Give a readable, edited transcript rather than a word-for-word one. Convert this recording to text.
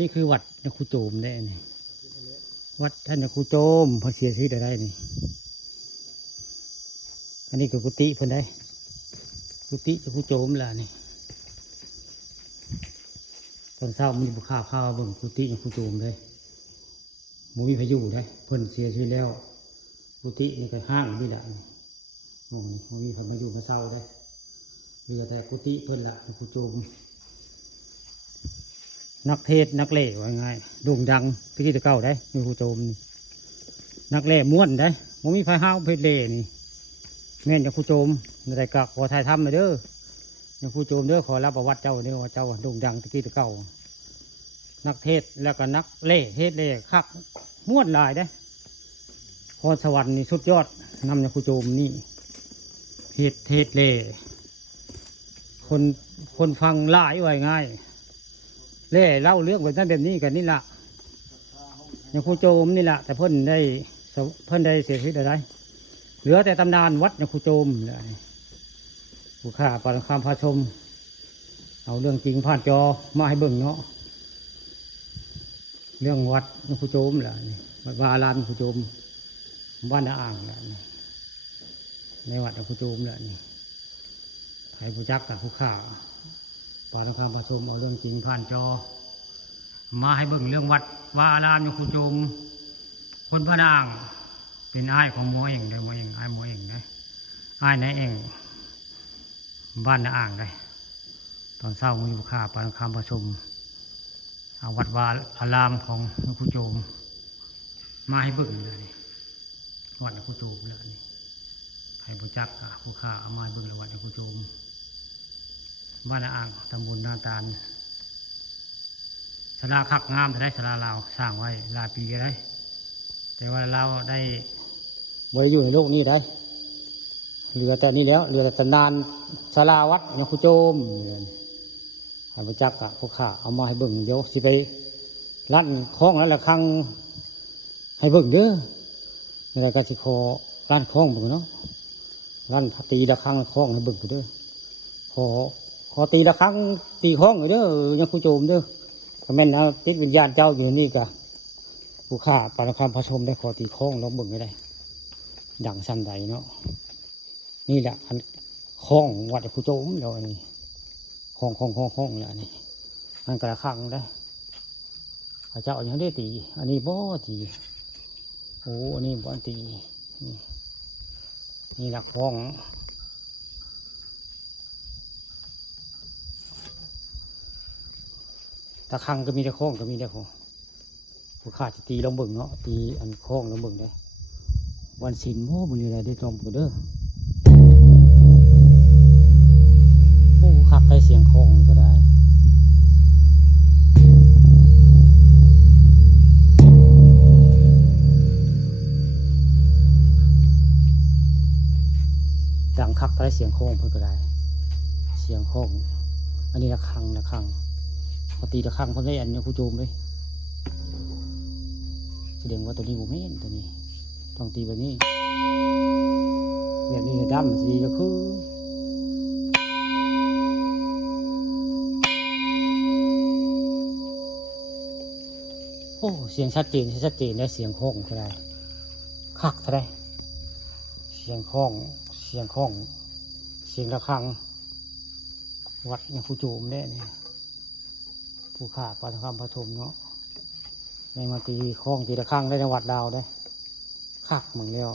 นี่คือวัดนคูโจมได้นี่วัดท่านนคูโจมพระเสียชีวิตได้นี่อันนี้คือกุฏิเพิ่นได้กุฏินคูโจมล่ะนี่ตอนเช้ามีบุคคาข้าวเบิ่งกุฏินคูโจมได้หมูมีพายุได้เพิ่นเสียชีวิตแล้วกุฏินี่ก็ห้างนี่แหละหมูมีพายุมาเศร้าได้เหลือแต่กุฏิเพิ่นละนคูโจมนักเทศนักเล่ว่าง่ายโด่งดังตะกี้ตะเก้าได้มีครูโจมนี่นักเล่ม้วนได้ผมมีไฟห้าวเพชรเล่นี่แม่นอย่างครูโจมในกะขอถ่ายทำมาเด้ออย่างครูโจมเด้อขอรับประวัติเจ้าเด้อว่าเจ้าโด่งดังตะกี้ตะเก้านักเทศแล้วก็นักเล่เทศเล่คักม้วนลายได้พรสวรรค์นี่สุดยอดนำอย่างครูโจมนี่เทศเล่คนฟังหลายไว้ง่ายเล่เล่าเรื่องแบบนั้นแบบนี้กันนี่แหละอย่างครูโจมนี่แหละแต่เพิ่นได้เสียชีวิตอะไรเหลือแต่ตำนานวัดอย่างครูโจมเลยผู้ข่าปานคำพาชมเอาเรื่องจริงผ่านจอมาให้เบิ่งเนาะเรื่องวัดอย่างครูโจมแหละวัดวาลานครูโจมบ้านนาอ่างแหละในวัดอย่างครูโจมแหละนี่ใครผู้จักกับผู้ข่าปานคำพาชมเอาเรื่องจริงผ่านจอมาให้เบิ่งเรื่องวัดวาอารามอย่างครูโจมคนพระนางเป็นอ้ายของหมอเองได้หมอเองอ้ายหมอเองได้อ้ายในเองบ้านนาอ่างได้ตอนเช้ามีบุคคาปานคำประชุมเอาวัดวาอารามของครูโจมมาให้เบิ่งเลยวัดครูโจมเลยให้ผู้จักผู้ข่าเอามาให้เบิ่งเลยวัดครูโจมบ้านนาอ่างตำบลนาตาลศาลาคักงามแต่ได้ศาลาเราสร้างไว้หลายปีได้แต่ว่าเราได้บริอยู่ในโลกนี้ได้เหลือแต่นี้แล้วเหลือแต่ตำนานศาลาวัดอย่างครูโจมให้พระจักรพวกข้าเอามาให้เบิ่งเดี๋ยวสิไปลั่นคล้องแล้วละครั้งให้เบิ่งเด้อในรายการสิขอลั่นคล้องเบิ่งเนาะลั่นตีละครั้งคล้องให้เบิ่งเด้อขอตีละครั้งตีคล้องเด้ออย่างครูโจมเด้อถ้าแม่นเอาติดวิญญาณเจ้าอยู่นี่กะผู้ข้าปานคำพระชมได้ขอตีคล้องแล้วเบิ่งไม่ได้ดังสั้นใดเนาะนี่แหละอันคล้องวัดครูโจมเราอันนี้คล้องแหละนี่อันกระคังได้พระเจ้าอย่างได้ตีอันนี้บ่ตีโอ้อันนี้บ่ตีนี่แหละคล้องตะคังก็มีแต่คล้องก็มีแต่คล้องผู้ข้าจะตีลงเบิ่งเนาะตีอันคล้องลงเบิ่งได้วันศีลโม่บุญอะไรได้ตรงกันเด้อโอ้ขับไปเสียงคล้องก็ได้ดังคักไปเสียงคล้องเพื่อก็ได้เสียงคล้องอันนี้ละคังพอตีละคังเพื่อได้อันนี้ครูโจมเลยแสดงว่าตัวนี้ผมไม่เห็นตัวนี้ต้องตีแบบนี้ดำสีก็คือโอ้เสียงชัดเจนได้เสียงคล้องก็ได้คักก็ได้เสียงคล้องเสียงระฆังวัดอย่างครูโจมได้เนี่ยผู้ข่าปานคำพระชมเนาะในมาตีคล้องตีระฆังได้ในวัดดาวได้คักเหมือนแล้ว